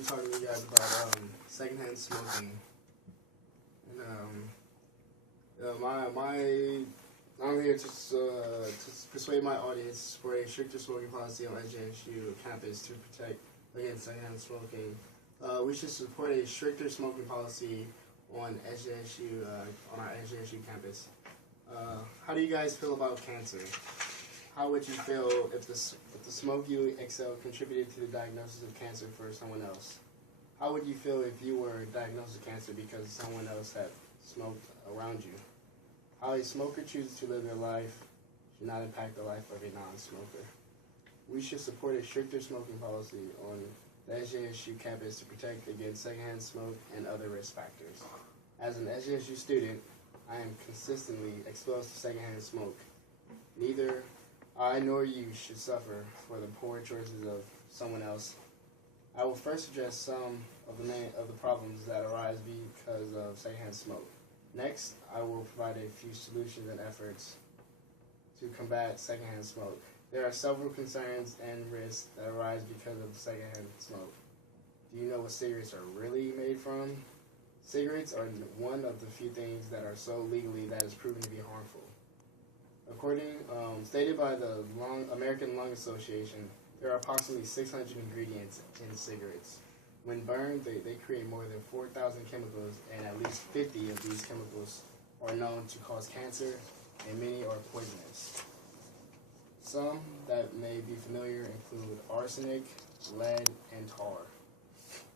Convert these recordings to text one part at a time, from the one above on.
be talking to you guys about secondhand smoking. And I'm here to persuade my audience for a stricter smoking policy on SJSU campus to protect against secondhand smoking. We should support a stricter smoking policy on SJSU on our SJSU campus. How do you guys feel about cancer? How would you feel if the smoke you exhale contributed to the diagnosis of cancer for someone else? How would you feel if you were diagnosed with cancer because someone else had smoked around you? How a smoker chooses to live their life should not impact the life of a non-smoker. We should support a stricter smoking policy on the SJSU campus to protect against secondhand smoke and other risk factors. As an SJSU student, I am consistently exposed to secondhand smoke. Neither I nor you should suffer for the poor choices of someone else. I will first address some of the problems that arise because of secondhand smoke. Next, I will provide a few solutions and efforts to combat secondhand smoke. There are several concerns and risks that arise because of secondhand smoke. Do you know what cigarettes are really made from? Cigarettes are one of the few things that are so legally that is proven to be harmful. Stated by the American Lung Association, there are approximately 600 ingredients in cigarettes. When burned, they create more than 4,000 chemicals, and at least 50 of these chemicals are known to cause cancer, and many are poisonous. Some that may be familiar include arsenic, lead, and tar.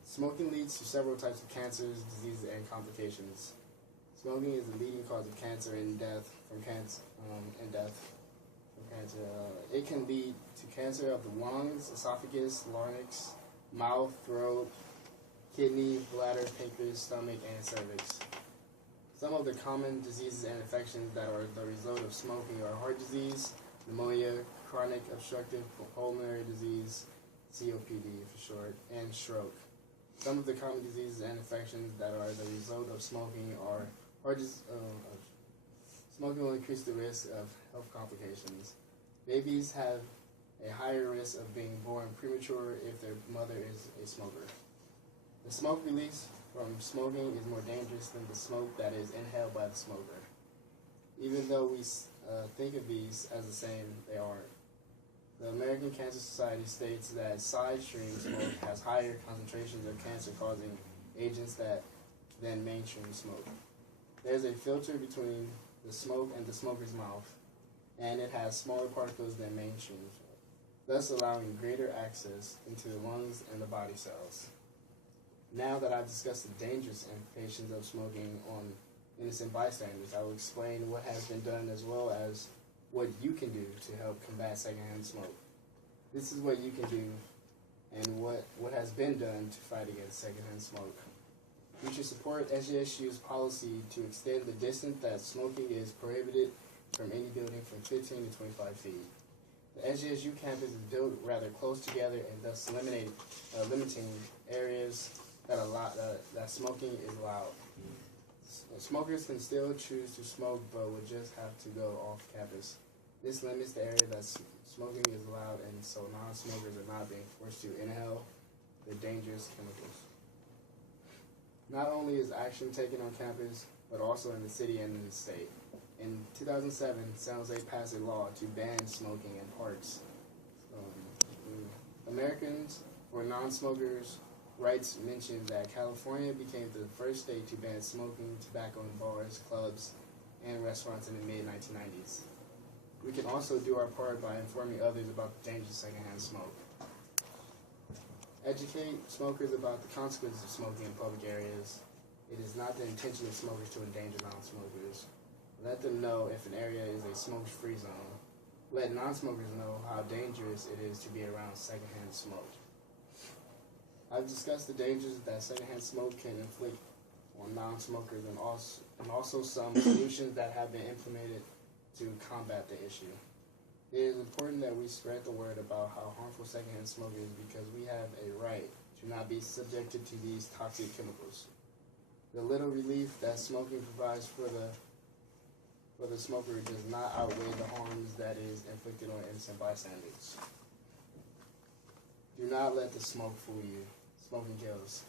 Smoking leads to several types of cancers, diseases, and complications. Smoking is the leading cause of cancer and death from cancer. It can lead to cancer of the lungs, esophagus, larynx, mouth, throat, kidney, bladder, pancreas, stomach, and cervix. Some of the common diseases and infections that are the result of smoking are heart disease, pneumonia, chronic obstructive pulmonary disease, COPD for short, and stroke. Some of the common diseases and infections that are the result of smoking are smoking will increase the risk of health complications. Babies have a higher risk of being born premature if their mother is a smoker. The smoke released from smoking is more dangerous than the smoke that is inhaled by the smoker. Even though we think of these as the same, they aren't. The American Cancer Society states that side stream smoke has higher concentrations of cancer-causing agents than mainstream smoke. There's a filter between the smoke and the smoker's mouth, and it has smaller particles than mainstream smoke, thus allowing greater access into the lungs and the body cells. Now that I've discussed the dangerous implications of smoking on innocent bystanders, I will explain what has been done as well as what you can do to help combat secondhand smoke. This is what you can do and what has been done to fight against secondhand smoke. We should support SJSU's policy to extend the distance that smoking is prohibited from any building from 15 to 25 feet. The SJSU campus is built rather close together and thus limiting areas that smoking is allowed. Smokers can still choose to smoke, but would just have to go off campus. This limits the area that smoking is allowed, and so non-smokers are not being forced to inhale the dangerous chemicals. Not only is action taken on campus, but also in the city and in the state. In 2007, San Jose passed a law to ban smoking in parks. Americans for Non-Smokers' Rights mentioned that California became the first state to ban smoking tobacco in bars, clubs, and restaurants in the mid-1990s. We can also do our part by informing others about the dangers of secondhand smoke. Educate smokers about the consequences of smoking in public areas. It is not the intention of smokers to endanger non-smokers. Let them know if an area is a smoke-free zone. Let non-smokers know how dangerous it is to be around secondhand smoke. I've discussed the dangers that secondhand smoke can inflict on non-smokers and also some solutions that have been implemented to combat the issue. It is important that we spread the word about how harmful secondhand smoke is because we have a right to not be subjected to these toxic chemicals. The little relief that smoking provides for the smoker does not outweigh the harms that is inflicted on innocent bystanders. Do not let the smoke fool you. Smoking kills.